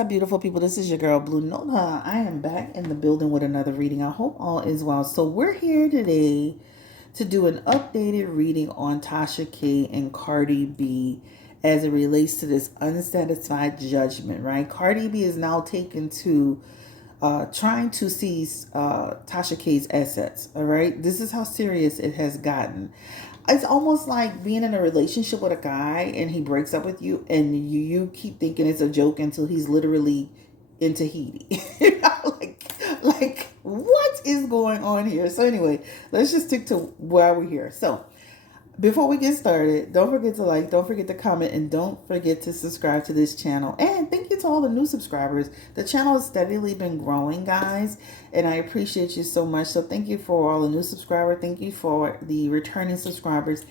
up, beautiful people? This is your girl, Blue Nola. I am back in the building with another reading. I hope all is well. So we're here today to do an updated reading on Tasha K and Cardi B as it relates to this unsatisfied judgment, right? Cardi B is now taken to trying to seize Tasha K's assets, all right? This is how serious it has gotten. It's almost like being in a relationship with a guy and he breaks up with you and you keep thinking it's a joke until he's literally in Tahiti. like what is going on here? So anyway, let's just stick to why we're here. So before we get started, don't forget to like, don't forget to comment, and don't forget to subscribe to this channel. And thank you to all the new subscribers. The channel has steadily been growing, guys, and I appreciate you so much. So thank you for all the new subscribers. Thank you for the returning subscribers.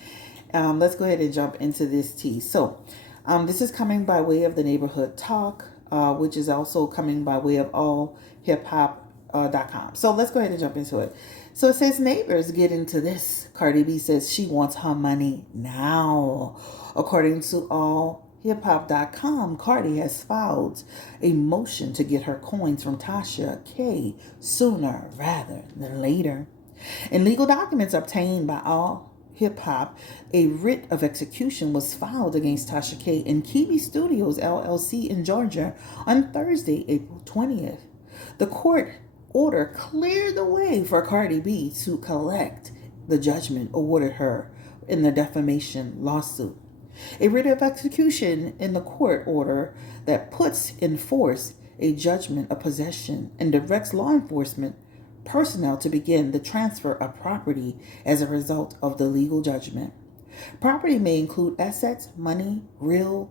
Let's go ahead and jump into this tea. So this is coming by way of the Neighborhood Talk, which is also coming by way of allhiphop.com. So let's go ahead and jump into it. So it says, neighbors get into this. Cardi B says she wants her money now. According to allhiphop.com, Cardi has filed a motion to get her coins from Tasha K sooner rather than later. In legal documents obtained by All Hip Hop, a writ of execution was filed against Tasha K in Kiwi Studios LLC in Georgia on Thursday, April 20th. The court order cleared the way for Cardi B to collect the judgment awarded her in the defamation lawsuit. A writ of execution in the court order that puts in force a judgment of possession and directs law enforcement personnel to begin the transfer of property as a result of the legal judgment. Property may include assets, money, real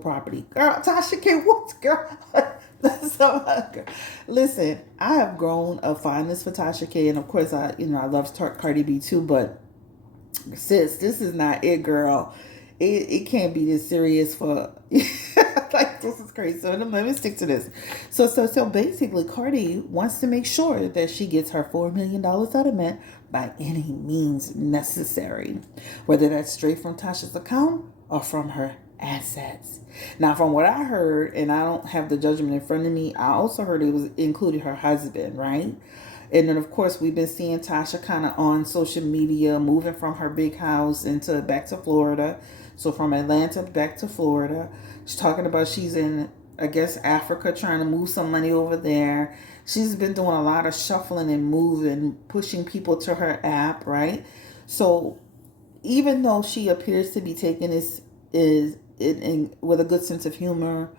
property. Girl, Tasha K, what, girl? Listen, I have grown a fondness for Tasha K, and of course, I love Cardi B too. But sis, this is not it, girl. It can't be this serious for. Like, this is crazy. So let me stick to this. So basically, Cardi wants to make sure that she gets her $4 million settlement by any means necessary, whether that's straight from Tasha's account or from her assets. Now, from what I heard, and I don't have the judgment in front of me, I also heard it was included her husband, right? And then, of course, we've been seeing Tasha kind of on social media, moving from her big house back to Florida. So from Atlanta back to Florida. She's talking about she's in, I guess, Africa, trying to move some money over there. She's been doing a lot of shuffling and moving, pushing people to her app, right? So even though she appears to be taking this with a good sense of humor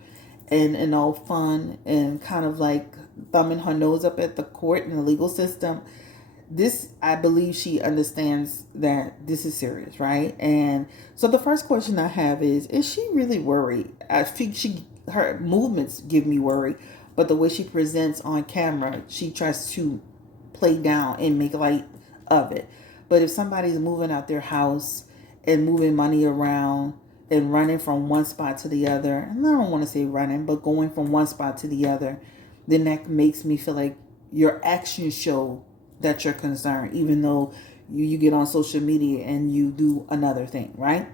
and all fun and kind of like thumbing her nose up at the court and the legal system, this, I believe she understands that this is serious, right? And so the first question I have is she really worried? I think her movements give me worry, but the way she presents on camera, she tries to play down and make light of it. But if somebody's moving out their house and moving money around and running from one spot to the other, and I don't want to say running, but going from one spot to the other, then that makes me feel like your actions show that you're concerned, even though you get on social media and you do another thing, right?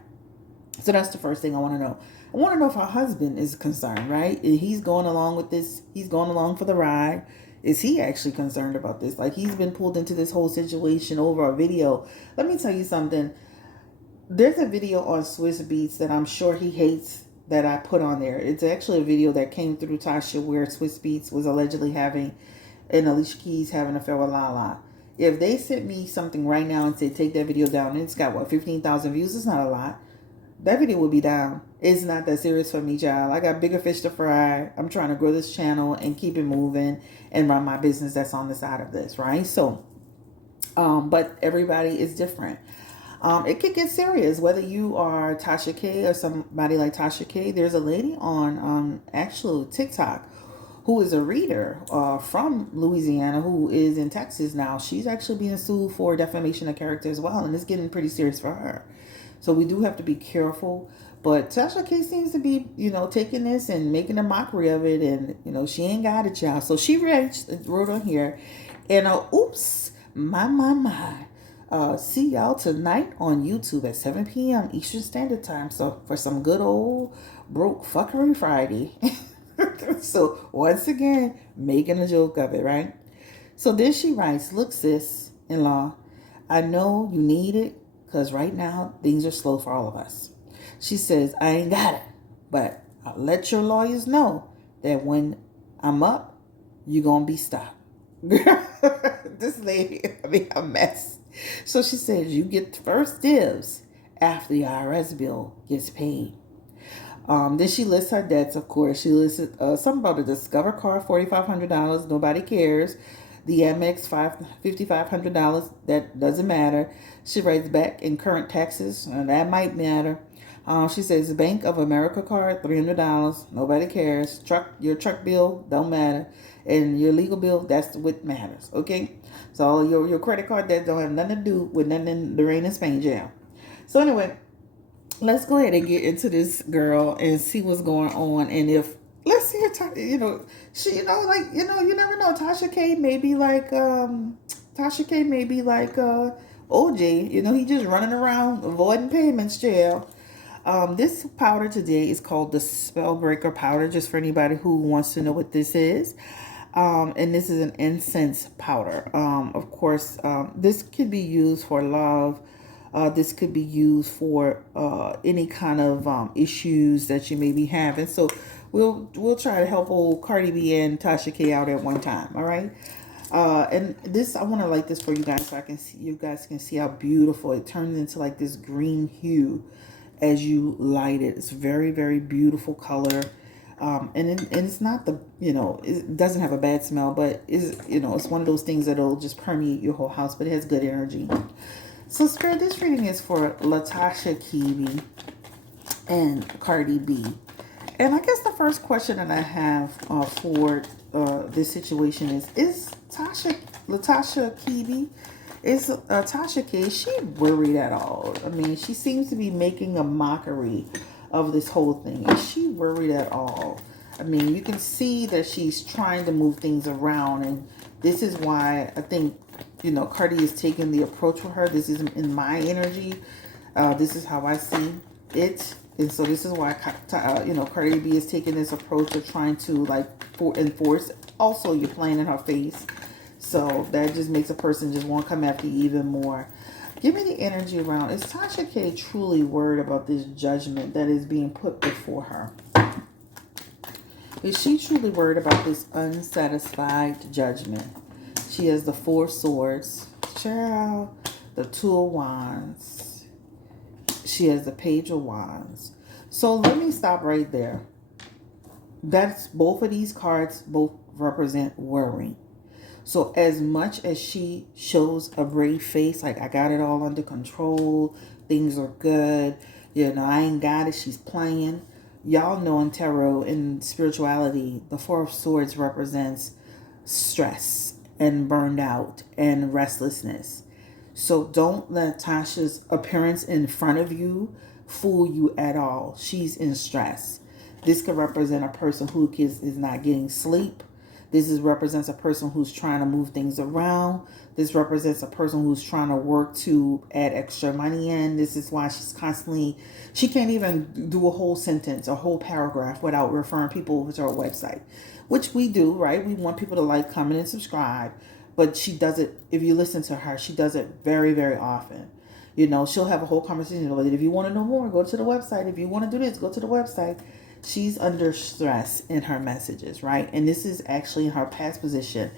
So that's the first thing I want to know. I want to know if her husband is concerned, right? He's going along with this. He's going along for the ride. Is he actually concerned about this? Like, he's been pulled into this whole situation over a video. Let me tell you something. There's a video on Swiss Beats that I'm sure he hates that I put on there. It's actually a video that came through Tasha where Swiss Beats was allegedly having and Alicia Keys having an affair with Lala. If they sent me something right now and said take that video down, and it's got 15,000 views, it's not a lot. That video would be down. It's not that serious for me, child. I got bigger fish to fry. I'm trying to grow this channel and keep it moving and run my business that's on the side of this, right? So, but everybody is different. It could get serious, whether you are Tasha K or somebody like Tasha K. There's a lady on actual TikTok who is a reader from Louisiana who is in Texas now. She's actually being sued for defamation of character as well, and it's getting pretty serious for her. So we do have to be careful. But Tasha K seems to be, taking this and making a mockery of it, and, she ain't got it, y'all. So she wrote on here, and oops, my. See y'all tonight on YouTube at 7 p.m. Eastern Standard Time. So for some good old broke fuckery Friday. So once again, making a joke of it, right? So then she writes, look, sis in law, I know you need it because right now things are slow for all of us. She says, I ain't got it, but I'll let your lawyers know that when I'm up, you're going to be stopped. This lady, I mean, a mess. So she says, you get first dibs after the IRS bill gets paid. Then she lists her debts, of course. She listed something about a Discover car, $4,500. Nobody cares. The Amex, $5,500. That doesn't matter. She writes back in current taxes, and that might matter. She says Bank of America card, $300. Nobody cares. Your truck bill don't matter, and your legal bill, that's what matters. Okay, so your credit card that don't have nothing to do with nothing in the rain and Spain jail. So anyway, let's go ahead and get into this girl and see what's going on. And if let's see her, she, you never know. Tasha K may be like OJ. He just running around avoiding payments jail. This powder today is called the Spellbreaker powder. Just for anybody who wants to know what this is. And this is an incense powder. Of course, this could be used for love. This could be used for any kind of issues that you may be having. So we'll try to help old Cardi B and Tasha K out at one time. All right. And this, I want to light this for you guys so you guys can see how beautiful it turns into, like this green hue as you light it. It's very, very beautiful color. And it's not it doesn't have a bad smell, but it's one of those things that'll just permeate your whole house, but it has good energy. So Spirit, this reading is for Latasha Kiwi and Cardi B. And I guess the first question that I have for this situation is Latasha Kiwi, is Tasha K, is she worried at all? I mean, she seems to be making a mockery of this whole thing. Is she worried at all? I mean, you can see that she's trying to move things around, and this is why I think, Cardi is taking the approach with her. This is in my energy. This is how I see it. And so this is why, Cardi B is taking this approach of trying to, enforce. Also, you're playing in her face. So that just makes a person just want to come after you even more. Give me the energy around. Is Tasha K truly worried about this judgment that is being put before her? Is she truly worried about this unsatisfied judgment? She has the Four Swords, Child, the Two of Wands. She has the Page of Wands. So let me stop right there. That's both of these cards both represent worry. So as much as she shows a brave face, like I got it all under control, things are good, I ain't got it, she's playing. Y'all know in tarot and spirituality, the Four of Swords represents stress and burned out and restlessness. So don't let Tasha's appearance in front of you fool you at all. She's in stress. This could represent a person who is not getting sleep. This represents a person who's trying to move things around. This represents a person who's trying to work to add extra money in. This is why she can't even do a whole sentence, a whole paragraph without referring people over to her website, which we do, right? We want people to comment, and subscribe. But she does it, if you listen to her, she does it very, very often. She'll have a whole conversation about it. If you want to know more, go to the website. If you want to do this, go to the website. She's under stress in her messages, right? And this is actually in her past position.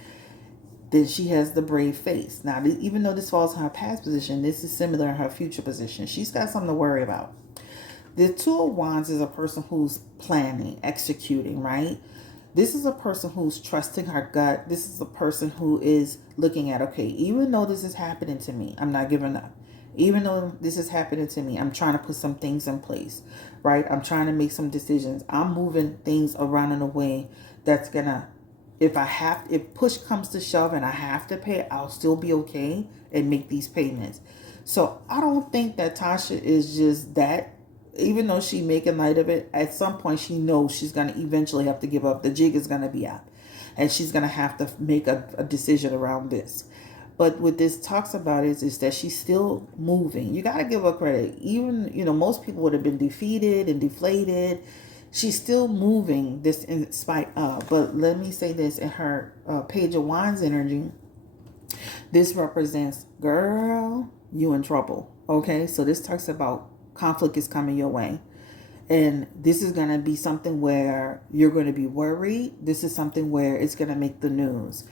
Then she has the brave face. Now, even though this falls in her past position, this is similar in her future position. She's got something to worry about. The Two of Wands is a person who's planning, executing, right? This is a person who's trusting her gut. This is a person who is looking at, okay, even though this is happening to me, I'm not giving up. Even though this is happening to me, I'm trying to put some things in place, right? I'm trying to make some decisions. I'm moving things around in a way that's gonna, if push comes to shove and I have to pay, I'll still be okay and make these payments. So I don't think that Tasha is just that. Even though she's making light of it, at some point she knows she's going to eventually have to give up. The jig is going to be up. And she's going to have to make a decision around this. But what this talks about is that she's still moving. You got to give her credit. Even, most people would have been defeated and deflated. She's still moving this in spite of. But let me say this, in her Page of Wands energy, this represents, girl, you in trouble. Okay, so this talks about conflict is coming your way. And this is going to be something where you're going to be worried. This is something where it's going to make the news.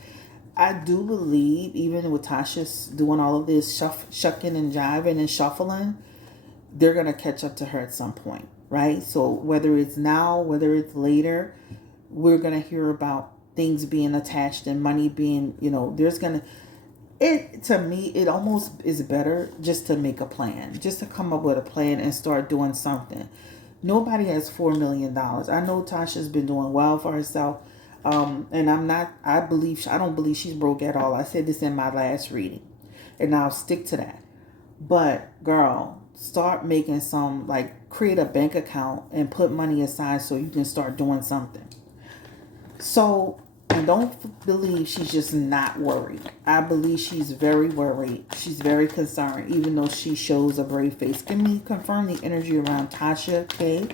I do believe, even with Tasha doing all of this shucking and jiving and shuffling, they're going to catch up to her at some point, right? So whether it's now, whether it's later, we're going to hear about things being attached and money being, there's going to, to me, it almost is better just to make a plan, just to come up with a plan and start doing something. Nobody has $4 million. I know Tasha's been doing well for herself. And I don't believe she's broke at all. I said this in my last reading, and I'll stick to that. But girl, start making some, like, create a bank account and put money aside so you can start doing something. So, and don't believe she's just not worried. I believe she's very worried. She's very concerned, even though she shows a brave face. Can me confirm the energy around Tasha K?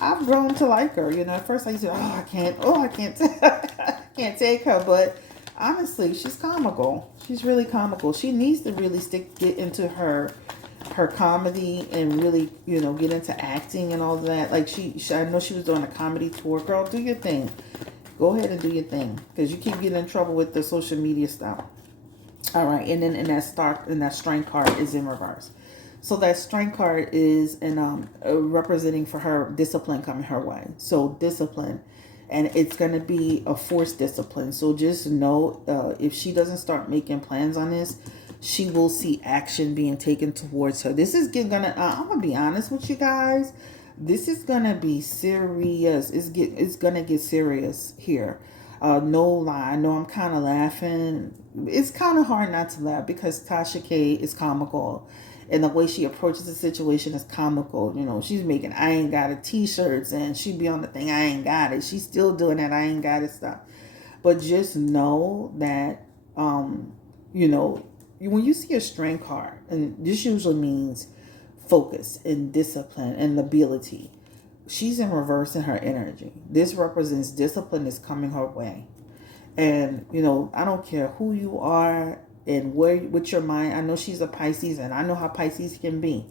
I've grown to like her. At first I said, I can't, I can't take her. But honestly, she's comical. She's really comical. She needs to really get into her comedy and really, get into acting and all that. Like I know she was doing a comedy tour. Girl, do your thing. Go ahead and do your thing, because you keep getting in trouble with the social media stuff. All right, and then in that strength card is in reverse. So that strength card is representing for her discipline coming her way. So discipline, and it's going to be a forced discipline. So just know, if she doesn't start making plans on this, she will see action being taken towards her. This is gonna. I'm gonna be honest with you guys. This is gonna be serious. It's gonna get serious here. No lie. I know I'm kind of laughing. It's kind of hard not to laugh because Tasha K is comical, and the way she approaches the situation is comical. She's making "I ain't got it" t-shirts, and she be on the thing "I ain't got it." She's still doing that "I ain't got it" stuff. But just know that, when you see a strength card, and this usually means focus and discipline and ability. She's in reverse in her energy. This represents discipline is coming her way. And, I don't care who you are and with your mind. I know she's a Pisces, and I know how Pisces can be.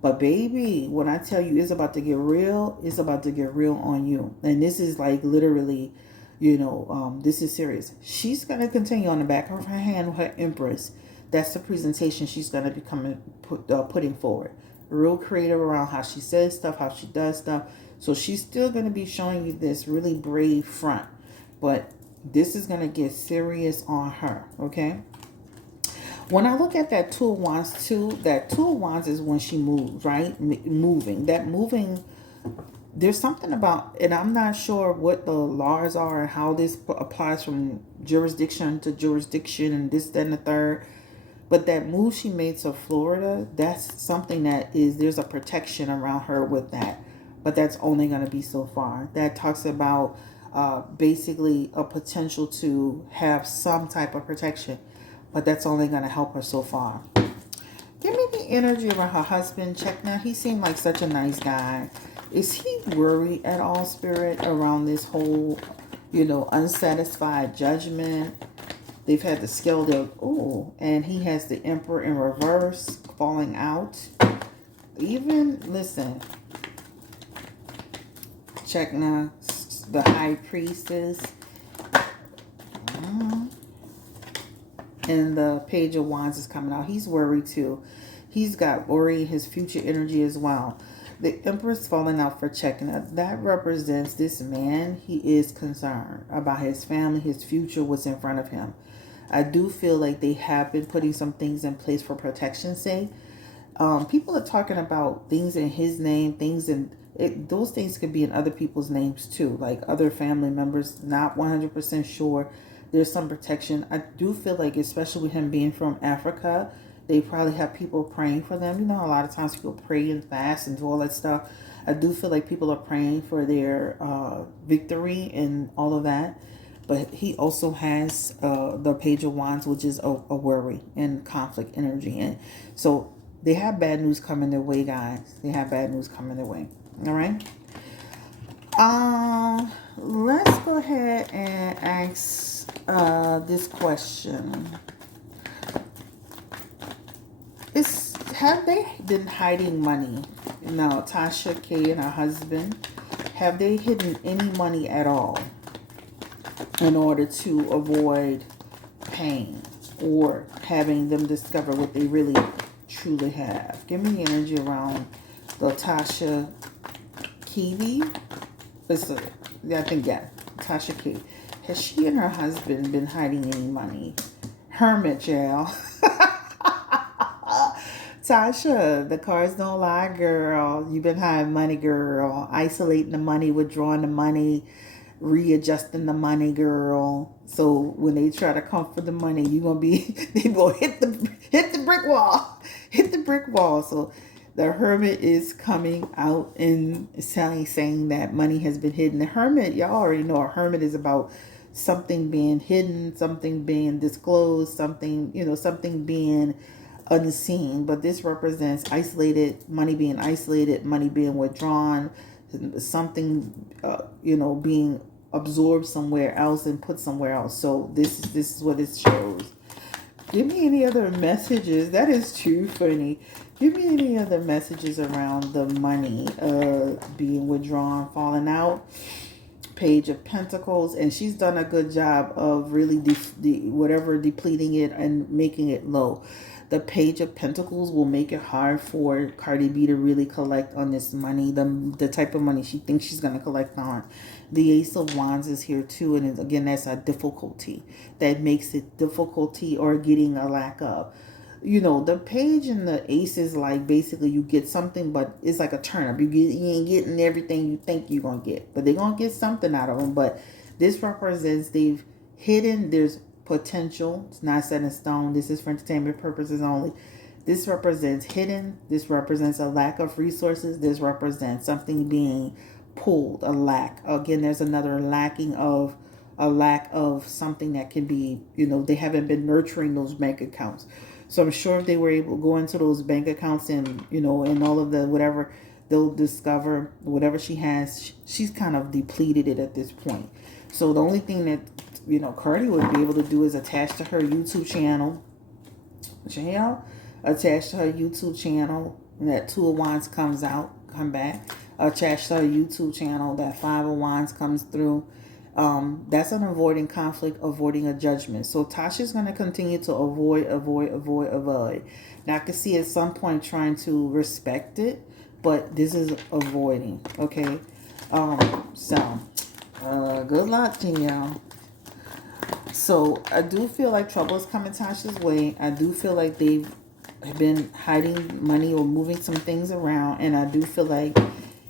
But baby, when I tell you it's about to get real, it's about to get real on you. And this is like literally, this is serious. She's going to continue on the back of her hand with her Empress. That's the presentation she's going to be putting forward. Real creative around how she says stuff, how she does stuff. So she's still going to be showing you this really brave front. But this is going to get serious on her, okay? When I look at that Two of Wands too, that Two of Wands is when she moves, right? Moving. That moving, there's something about, and I'm not sure what the laws are and how this applies from jurisdiction to jurisdiction and this, that, and the third. But that move she made to Florida, that's something that there's a protection around her with that. But that's only going to be so far. That talks about basically a potential to have some type of protection. But that's only going to help her so far. Give me the energy around her husband. Check now. He seemed like such a nice guy. Is he worried at all, Spirit, around this whole, unsatisfied judgment? They've had the scale there. Oh, and he has the Emperor in reverse falling out. Even, listen, check now, the High Priestess. And the Page of Wands is coming out. He's worried too. He's got worry in his future energy as well. The Empress falling out for checking out. That represents this man. He is concerned about his family, his future, what's in front of him. I do feel like they have been putting some things in place for protection's sake. People are talking about things in his name, those things could be in other people's names too, like other family members. Not 100% sure. There's some protection. I do feel like, especially with him being from Africa, they probably have people praying for them. A lot of times people pray and fast and do all that stuff. I do feel like people are praying for their victory and all of that. But he also has the Page of Wands, which is a worry and conflict energy. And so they have bad news coming their way, guys. They have bad news coming their way. All right? Let's go ahead and ask this question. Have they been hiding money? Now, Tasha K and her husband, have they hidden any money at all in order to avoid pain or having them discover what they really truly have? Give me the energy around the Tasha Kiwi. I think, yeah, Tasha K. Has she and her husband been hiding any money? Hermit, jail. Tasha, the cards don't lie, girl. You've been hiding money, girl. Isolating the money, withdrawing the money, readjusting the money, girl. So when they try to come for the money, you gonna be they gonna hit the brick wall, hit the brick wall. So the hermit is coming out and saying that money has been hidden. The hermit, y'all already know, a hermit is about something being hidden, something being disclosed, something being unseen. But this represents isolated, money being withdrawn, something being absorbed somewhere else and put somewhere else. So this is what it shows. Give me any other messages. That is too funny. Give me any other messages around the money being withdrawn, falling out. Page of Pentacles, and she's done a good job of really depleting it and making it low. The Page of Pentacles will make it hard for Cardi B to really collect on this money, the type of money she thinks she's going to collect on. The Ace of Wands is here too, and again, that's a difficulty. That makes it difficulty or getting a lack of. The page and the ace is like basically you get something, but it's like a turnip. You ain't getting everything you think you're going to get, but they're going to get something out of them. But this represents they've hidden, there's potential. It's not set in stone. This is for entertainment purposes only. This represents hidden. This represents a lack of resources. This represents something being pulled, a lack. Again, there's another a lack of something that can be, they haven't been nurturing those bank accounts. So I'm sure if they were able to go into those bank accounts and, and all of the whatever, they'll discover whatever she has, she's kind of depleted it at this point. So the only thing that, Cardi would be able to do is attach to her YouTube channel. Attach to her YouTube channel. And that Two of Wands come back. Attach to her YouTube channel. That Five of Wands comes through. That's an avoiding conflict, avoiding a judgment. So Tasha's going to continue to avoid. Now I can see at some point trying to respect it, but this is avoiding. Okay. Good luck to y'all. So I do feel like trouble is coming Tasha's way. I do feel like they've been hiding money or moving some things around, and I do feel like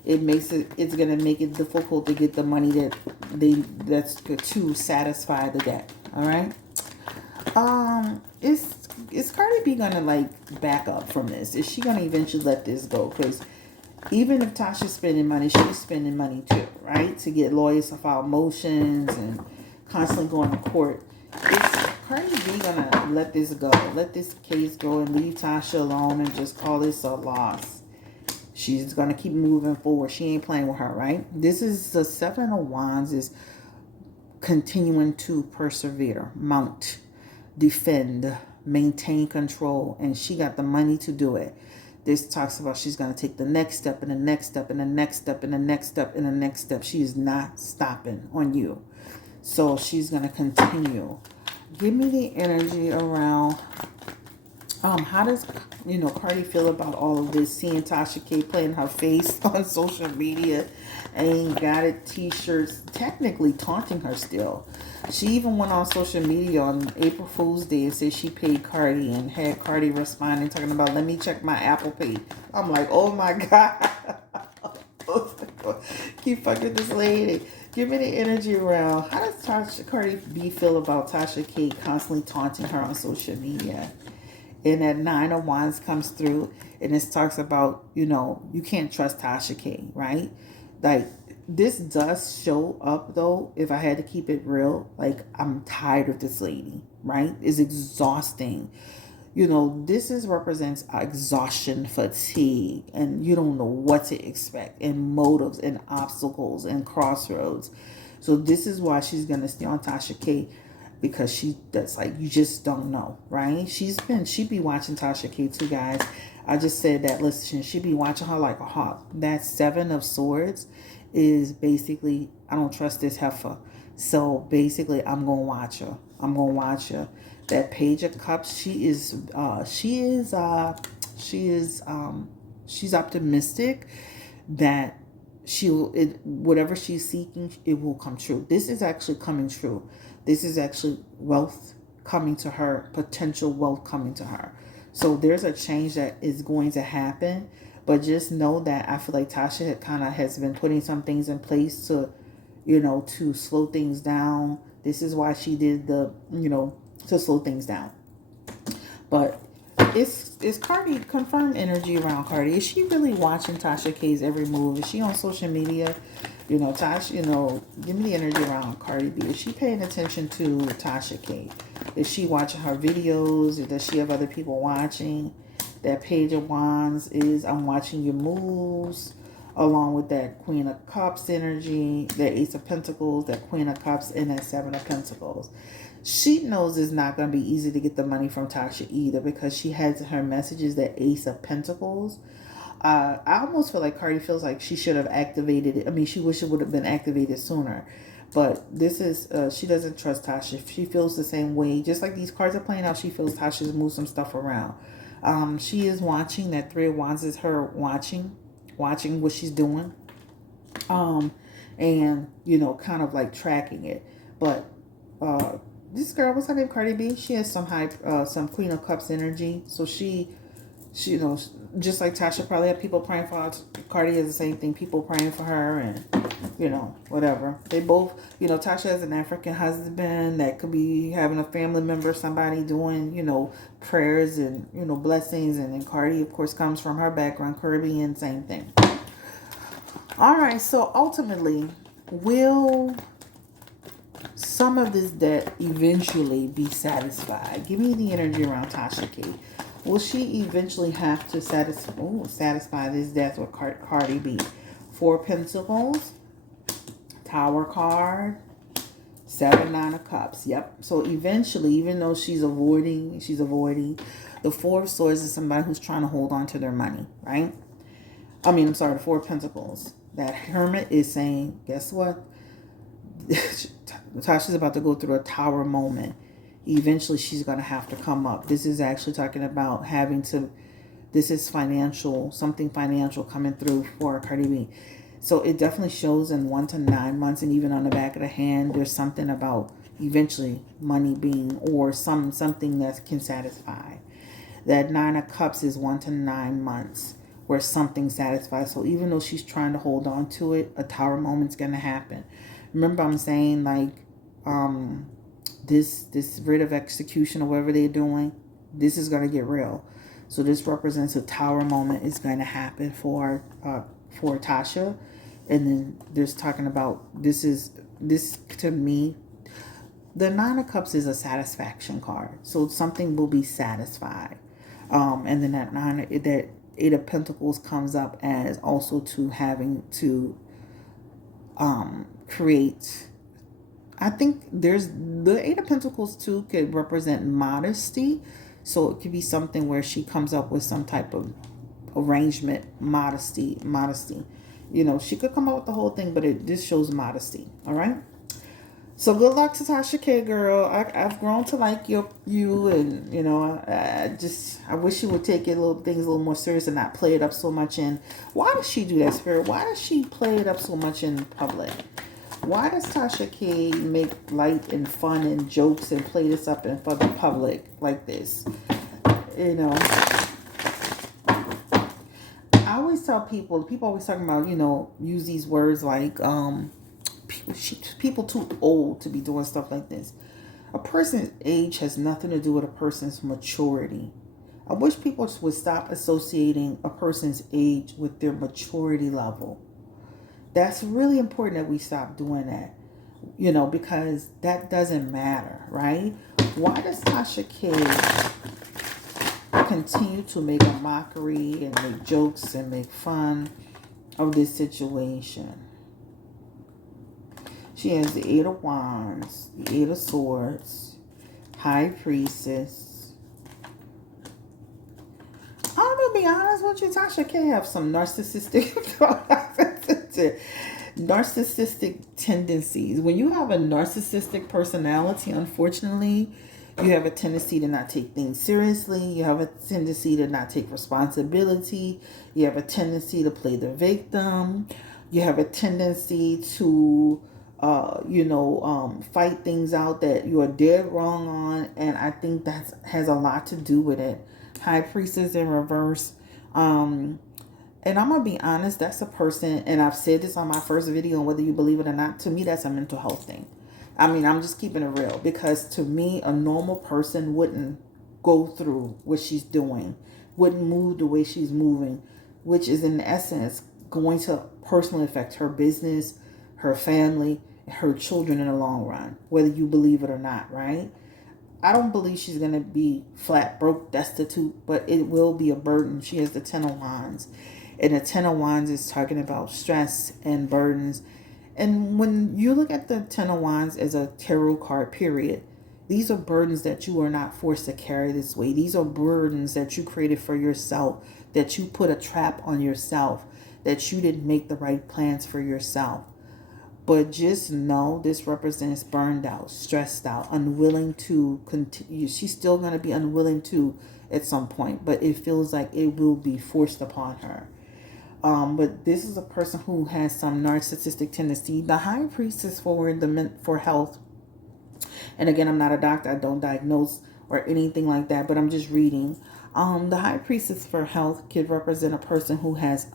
it's gonna make it difficult to get the money that's to satisfy the debt. All right. Is Cardi B gonna like back up from this? Is she gonna eventually let this go? Because even if Tasha's spending money, she's spending money too, right? To get lawyers to file motions and constantly going to court. Is Cardi B gonna let this go? Let this case go and leave Tasha alone and just call this a loss? She's going to keep moving forward. She ain't playing with her, right? This is the Seven of Wands is continuing to persevere, mount, defend, maintain control, and she got the money to do it. This talks about she's going to take the next step and the next step and the next step and the next step and the next step. She is not stopping on you. So she's going to continue. Give me the energy around how does Cardi feel about all of this? Seeing Tasha K playing her face on social media, ain't got it, t-shirts, technically taunting her still. She even went on social media on April Fool's Day and said she paid Cardi and had Cardi responding talking about, let me check my Apple Pay. I'm like, oh my God. Keep fucking this lady. Give me the energy around. How does Cardi B feel about Tasha K constantly taunting her on social media? And that Nine of Wands comes through and it talks about, you can't trust Tasha K, right? Like, this does show up, though, if I had to keep it real. Like, I'm tired of this lady, right? It's exhausting. You know, this is represents exhaustion, fatigue, and you don't know what to expect, and motives and obstacles and crossroads. So this is why she's gonna stay on Tasha K, because that's like, you just don't know, right? She be watching Tasha K too, guys. I just said that, listen, she be watching her like a hawk. That Seven of Swords is basically, I don't trust this heifer. So basically, I'm gonna watch her. I'm gonna watch her. That Page of Cups, she's optimistic that whatever she's seeking, it will come true. This is actually coming true. This is actually wealth coming to her, potential wealth coming to her. So there's a change that is going to happen, but just know that I feel like Tasha has been putting some things in place to, to slow things down. This is why she did to slow things down. But is Cardi confirmed energy around Cardi? Is she really watching Tasha K's every move? Is she on social media? Tasha, give me the energy around Cardi B. Is she paying attention to Tasha K? Is she watching her videos? Or does she have other people watching? That Page of Wands is, I'm watching your moves, along with that Queen of Cups energy, that Ace of Pentacles, that Queen of Cups, and that Seven of Pentacles. She knows it's not going to be easy to get the money from Tasha either, because she has her messages, that Ace of Pentacles. I almost feel like Cardi feels like she should have activated it. I mean, she wish it would have been activated sooner. But this is, she doesn't trust Tasha. She feels the same way. Just like these cards are playing out, she feels Tasha's moved some stuff around. She is watching. That Three of Wands is her watching what she's doing. And, kind of like tracking it. But, this girl, what's her name? Cardi B. She has some Queen of Cups energy. So she, just like Tasha probably had people praying for her. Cardi has the same thing. People praying for her, and whatever. They both, Tasha has an African husband that could be having a family member, somebody doing, prayers and blessings, and then Cardi, of course, comes from her background, Caribbean, same thing. All right. So ultimately, will some of this debt eventually be satisfied? Give me the energy around Tasha K. Will she eventually have to satisfy this debt with Cardi B? Four of Pentacles, Tower card, 7, 9 of Cups. Yep. So eventually, even though she's avoiding, the Four of Swords is somebody who's trying to hold on to their money, right? I'm sorry, the Four of Pentacles. That Hermit is saying, guess what? Tasha's about to go through a tower moment. Eventually, she's going to have to come up. This is actually talking about this is financial, something financial coming through for Cardi B. So it definitely shows in 1 to 9 months, and even on the back of the hand, there's something about eventually money being, or something that can satisfy. That 9 of Cups is 1 to 9 months where something satisfies. So even though she's trying to hold on to it, a tower moment's going to happen. Remember, I'm saying, like, this writ of execution or whatever they're doing, this is going to get real. So this represents a tower moment is going to happen for Tasha. And then there's talking about, this to me, the 9 of Cups is a satisfaction card. So something will be satisfied. And then that 8 of Pentacles comes up as also to having to create. I think there's the 8 of Pentacles too could represent modesty. So it could be something where she comes up with some type of arrangement, modesty. She could come up with the whole thing, but this shows modesty. All right. So good luck to Tasha K, girl. I've grown to like you, and I wish you would take things a little more serious and not play it up so much. And why does she do that, Spirit? Why does she play it up so much in public? Why does Tasha K make light and fun and jokes and play this up in front of the public like this? I always tell people always talking about, use these words like, people too old to be doing stuff like this. A person's age has nothing to do with a person's maturity. I wish people would stop associating a person's age with their maturity level. That's really important that we stop doing that, because that doesn't matter, right? Why does Tasha K continue to make a mockery and make jokes and make fun of this situation. She has the Eight of Wands, the Eight of Swords, High Priestess. I'm going to be honest with you, Tasha K have some narcissistic tendencies. When you have a narcissistic personality, unfortunately, you have a tendency to not take things seriously. You have a tendency to not take responsibility. You have a tendency to play the victim. You have a tendency to, fight things out that you are dead wrong on. And I think that has a lot to do with it. High Priestess in reverse. And I'm going to be honest, that's a person, and I've said this on my first video, and whether you believe it or not, to me, that's a mental health thing. I mean, I'm just keeping it real, because to me, a normal person wouldn't go through what she's doing, wouldn't move the way she's moving, which is in essence going to personally affect her business, her family, her children in the long run, whether you believe it or not, right? I don't believe she's going to be flat, broke, destitute, but it will be a burden. She has the Ten of Wands. And the Ten of Wands is talking about stress and burdens. And when you look at the Ten of Wands as a tarot card, period, these are burdens that you are not forced to carry this way. These are burdens that you created for yourself, that you put a trap on yourself, that you didn't make the right plans for yourself. But just know this represents burned out, stressed out, unwilling to continue. She's still going to be unwilling to at some point, but it feels like it will be forced upon her. But this is a person who has some narcissistic tendency. The High Priestess for health. And again, I'm not a doctor. I don't diagnose or anything like that, but I'm just reading. The High Priestess for health could represent a person who has,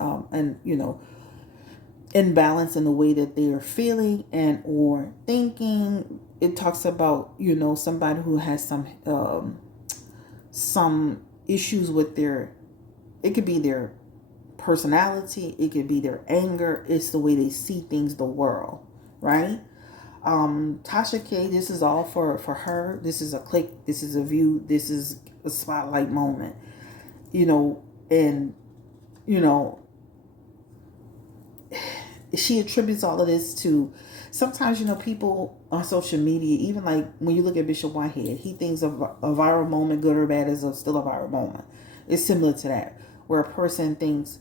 imbalance in the way that they are feeling and or thinking. It talks about, somebody who has some issues with it could be their personality, it could be their anger, it's the way they see things, the world, right? Tasha K, this is all for her. This is a click, this is a view, this is a spotlight moment, she attributes all of this to sometimes, people on social media, even like when you look at Bishop Whitehead, he thinks of a viral moment, good or bad, is still a viral moment. It's similar to that, where a person thinks,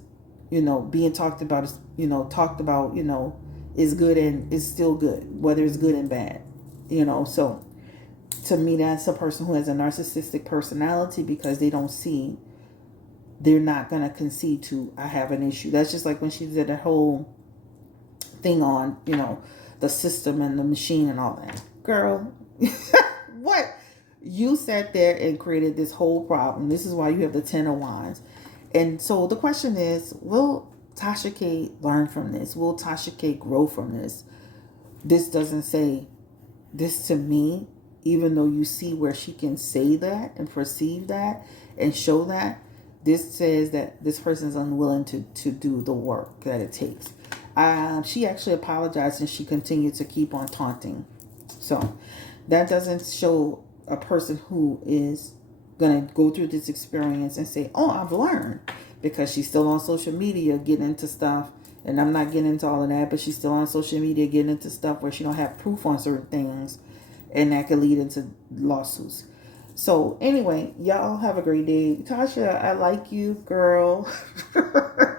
being talked about is, is good and is still good, whether it's good and bad, So to me, that's a person who has a narcissistic personality, because they're not going to concede to, I have an issue. That's just like when she did that whole thing on, the system and the machine and all that. Girl, what? You sat there and created this whole problem. This is why you have the Ten of Wands. And so the question is, will Tasha K learn from this? Will Tasha K grow from this? This doesn't say this to me, even though you see where she can say that and perceive that and show that. This says that this person is unwilling to do the work that it takes. She actually apologized, and she continued to keep on taunting. So that doesn't show a person who is going to go through this experience and say, oh, I've learned, because she's still on social media getting into stuff. And I'm not getting into all of that, but she's still on social media getting into stuff where she don't have proof on certain things, and that could lead into lawsuits. So anyway, y'all have a great day. Tasha, I like you, girl.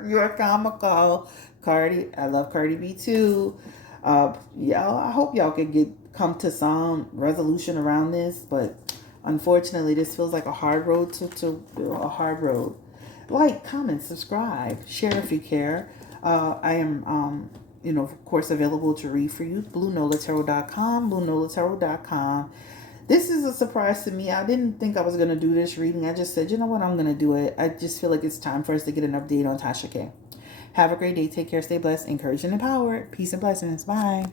You're comical. Cardi, I love Cardi B too. Y'all, I hope y'all can come to some resolution around this, but unfortunately, this feels like a hard road to a hard road. Like, comment, subscribe, share if you care. I am, of course, available to read for you. BlueNolaTarot.com, BlueNolaTarot.com. This is a surprise to me. I didn't think I was going to do this reading. I just said, you know what, I'm going to do it. I just feel like it's time for us to get an update on Tasha K. Have a great day. Take care. Stay blessed. Encouraged and empowered. Peace and blessings. Bye.